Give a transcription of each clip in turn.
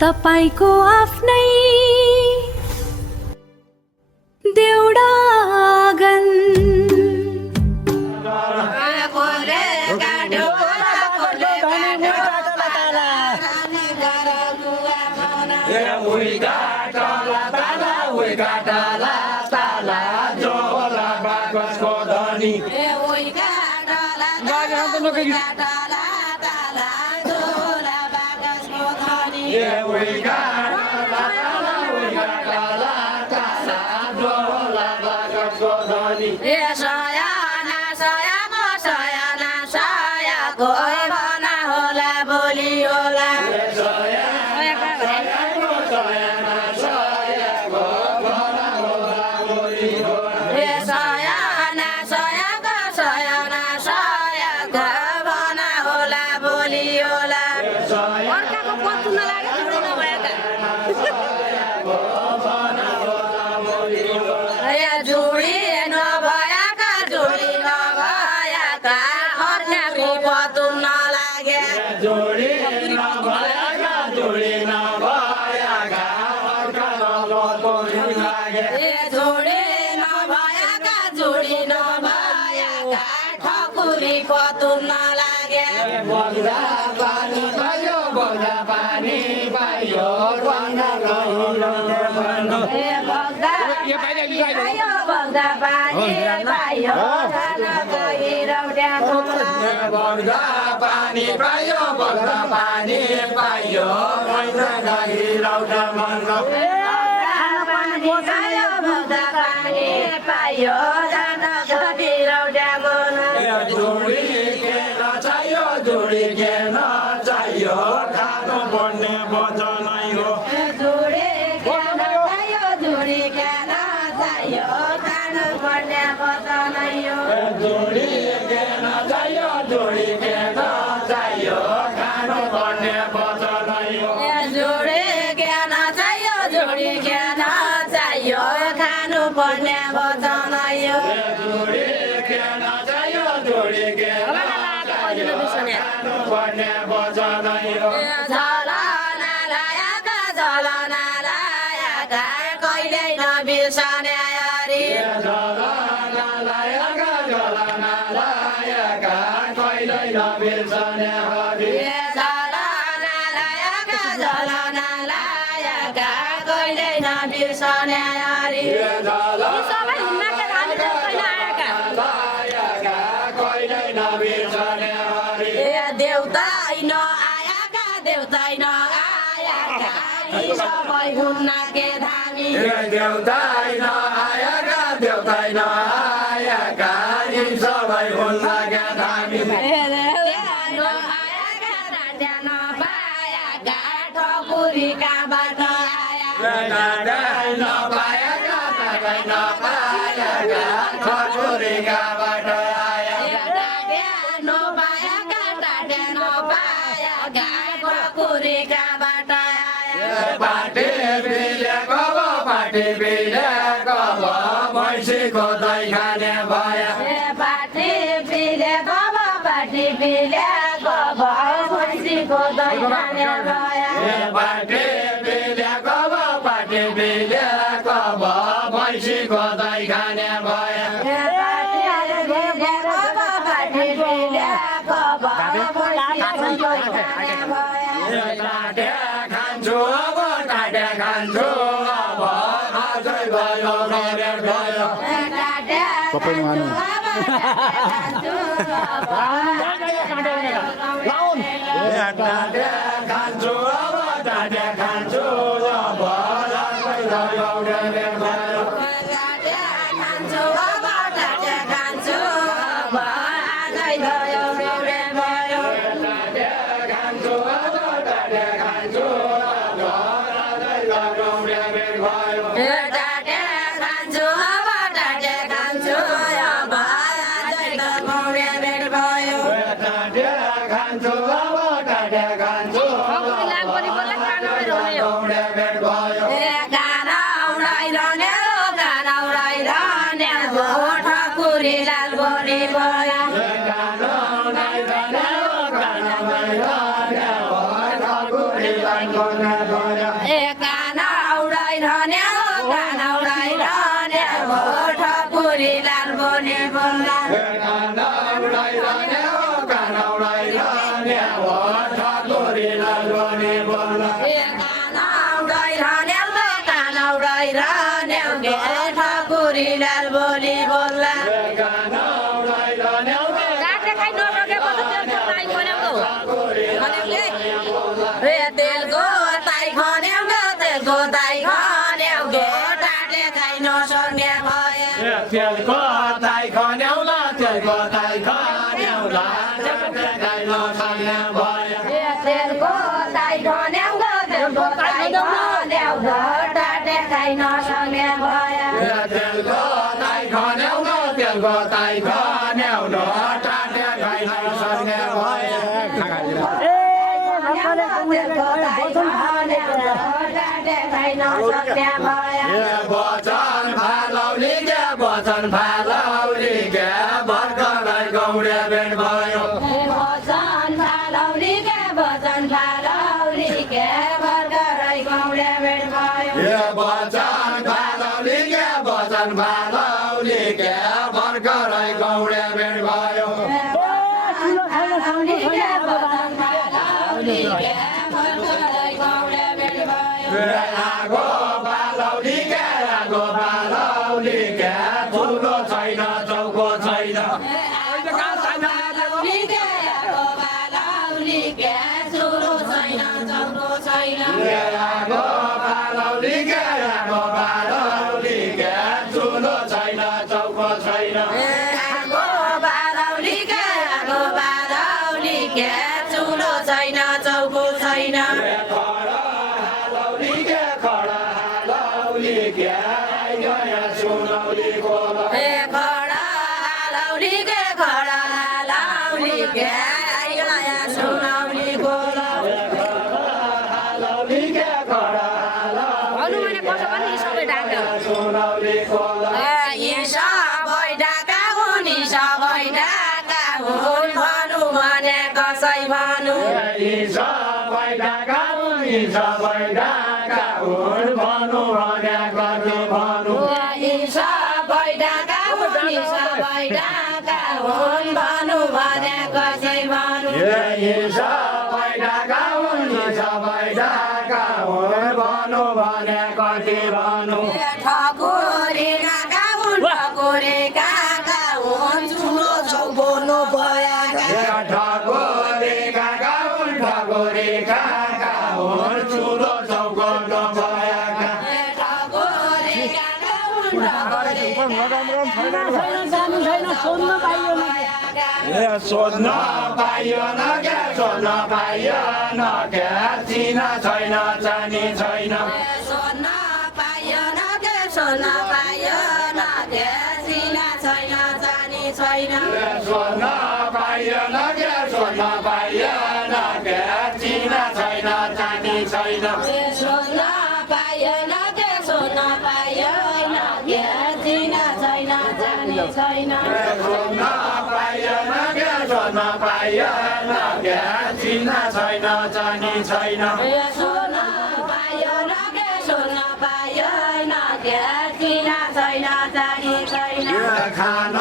तपाईको आफ्नै देउडा आँगन ठाकुरी लाल बोली बोया रहने हो कानौलाई रहने हो ठाकुरीलाई लोने बोल्ला कानौलाई रहने हो कानौलाई रहने हो के ठाकुरीलाई बोली बोल्ला कानौलाई रहने हो काटे खाइ नसकेको त तेलको ताई खन्याउ रे तेलको ताई खन्याउ तेलको ताई खन्याउ गे टाटे खाइ नसक्ने भयो तेलको ताई खन्याउ ल तेलको ताई खन्याउ ल टाटे खाइ नसक्ने भयो तेलको ताई खन्याउ तेलको ताई खन्याउ टाटे खाइ नसक्ने भयो तेलको ताई खन्याउ ल तेलको ताई खन्याउ ल टाटे खाइ नसक्ने भयो बचन फालौली के बचन फालौली के भर्खरै गौडे भेट भयो बचन फालौली के बचन फालौली के भर्खरै गौडे भेट भयो बचन फालौली के बचन फालौली के भर्खरै गौडे भेट भयो फालौली के बचन फालौली के भर्खरै गौडे भेट भयो आगो फालौली के ठुलो छैन चौको छैन फालौली के ठुलो छैन चौको छैन आगो फालौली के ठुलो छैन चौको छैन आगो बालौली के ठुलो छैन चौको छैन खडा हालौली के गया सुनौली खोला खडा हालौली के नयाँ सुनौली खोला हालौली के खडा सुनौली खोला यी सबै ढाका हुन् भनु भने कसै भनु यी सबै ढाका हुन् भनु भने कति भनु यी सबै ढाका हुन् भनु भने कसै भनु यी सबै ढाका हुन् भनु भने कति भनु ठकुरी काका हुन् ठुलो चौबोनो भएका ठकुरी काका हुन् ठुलो चौको नभएका ठकुरी काका हुन् सोध्न पाइएन क्या चिना छैन जानी छैन सोध्न पाइएन सोध्न पाइएन चिना छैन जानी छैन सोध्न पाइएन क्या चिना छैन जानी छैन सोध्न पाइएन सोध्न पाइएन चिना छैन जानी छैन सोध्न पाइएन क्या चिना छैन जानी छैन सोध्न पाइएन चिना छैन जानी छैन खान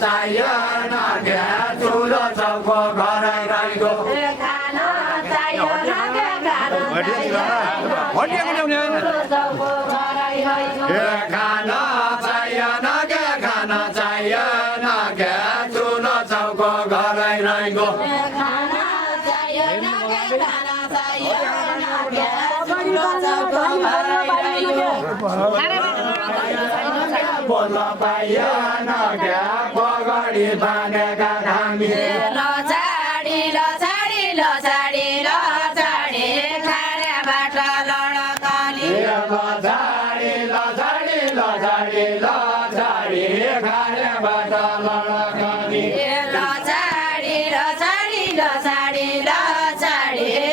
चाहिएन क्या ठुलो चौको घरै रहेको खान चाहिएन चौको घरै रहेको खान चाहिएन क्या ठुलो चौको घरै रहेको खाना चाहिएन ठुलो चौको घरै रहेको बोल्न पाइएन क्या पगडी बाँधेका हामी लचाडी खानाबाट लडकली लजाडी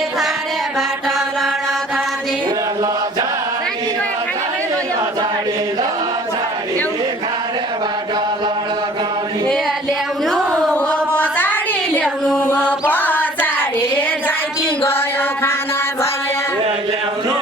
खानेबाट लडकली लचाडी खानाबाट लडकली ल्याउनु पछाडि जाकी गयो खाना भयो ल्याउनु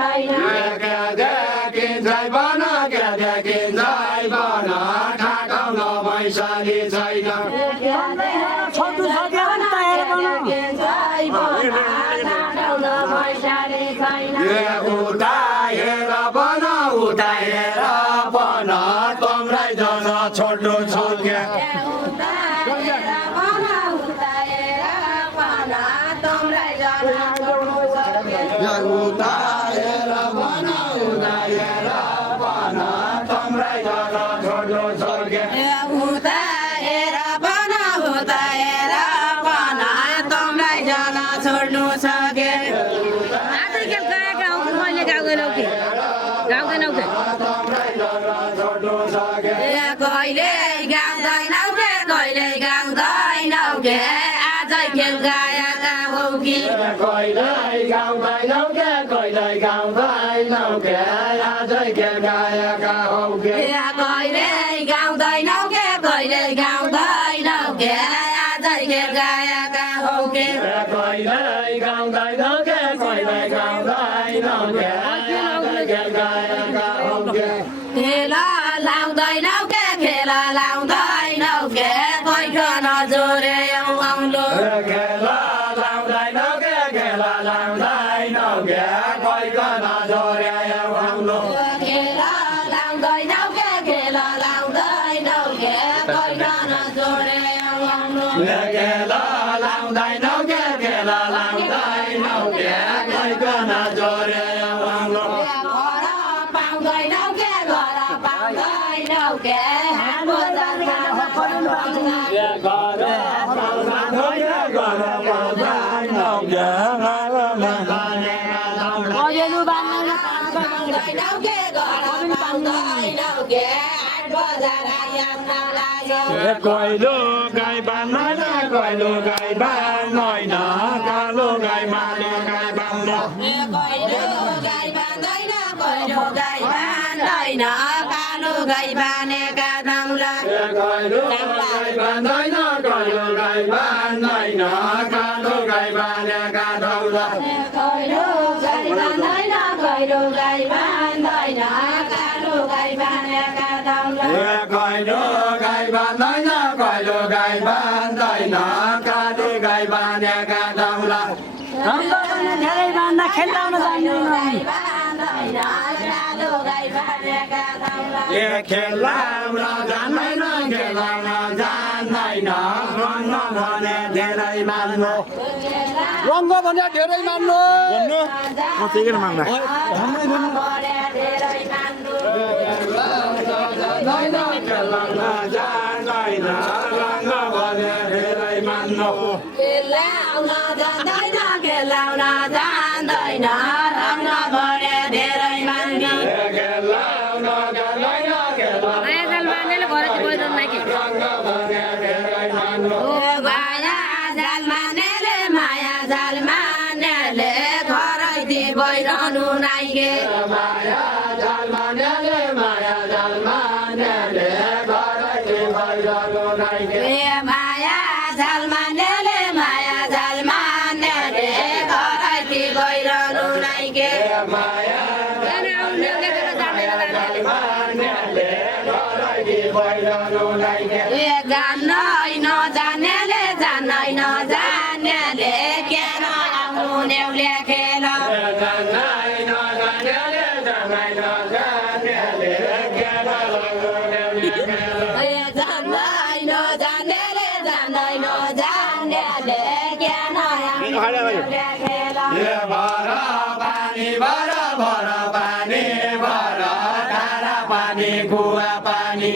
छैन किन्छै भन के देखिन्छै भन ठाडो भैँसले छैन छोटो छ क्या तयार छोटो छ क्या कहिले गाउँदैनौ के कहिले गाउँदैनौ के आजै खेल गाएका हौ कि कहिले गाउँदैनौ के कहिले गाउँदैनौ के आजै खेल गाएका हौ के कहिले गाउँदैनौ के कहिले गाउँदैनौ के आजै खेल गाएका हौ के कहिले गाउँदैनौ के कहिले गाउँदैनौ के आजै खेल गाएका हौ के खेला लाउँदैनौ के खेला लाउँदैनौ के कोइको नजोरे आउलो खेला लाउँदैनौ के खेला लाउँदैनौ के कोइको नजोरे आउलो खेला लाउँदैनौ के खेला लाउँदैनौ के कोइको नजोरे आउलो खेला लाउँदैनौ के खेला लाउँदैनौ के कोइको नजोरे आउलो पाउँदैनौ के घर पाउँदैनौ के हाम्रो अजेलु बान्दैन पाउँदैनौ के घर पाउँदैनौ के हाट बजार आउन लाग्यो कहिलो गाई बान्दैन कहिलो गाई बान्दैन कालो गाई मालो गाई बान्द कहिलो गाई बान्दैन कहिलो गाई बान्दैन कालो गाई बानेका दाउला कहिलो गाई बान्दैन कहिलो गाई बान्दैन कालो गाई बानेका दौला कहिलो गाई बान्दैन कहिलो गाई बान्दैन कालो गाई बानेका दाउला कहिलो गाई बान्दैन कहिलो गाई बान्दैन कालो गाई बानेका दौला हाम्रो पनि धेरै बान्दा खेल्दाउन जान्दैन खेलाउन जान्दैन खेलाउन जान्दैन रङ्ग भने धेरै मान्नु रङ्ग भने धेरै मान्नु खेलाउन जान्दैन रङ्ग भने धेरै मान्नु खेलाउन जान्दैन खेलाउन जान्दैन रङ्ग भने धेरै मान्नु खेलाउन जान्दैन माया जाल मानेले माया जाल मानेले घरैति बैरहनु नाइगे माया जाल मानेले माया जाल मानेले घरैति बैरहनु नाइगे माया जाल मानेले माया जाल मानेले घरैति बैरहनु नाइगे माया जान्नै नजानेले जान्नै नजानेले केन आउनु नेउले खेल जान्नै नजानेले जान्नै नजानेले केन आउनु नेउले खेल जान्नै नजानेले जान्नै नजानेले केन आउनु नेउले खेल भर पानी भर टाढा पानी कुवा पानी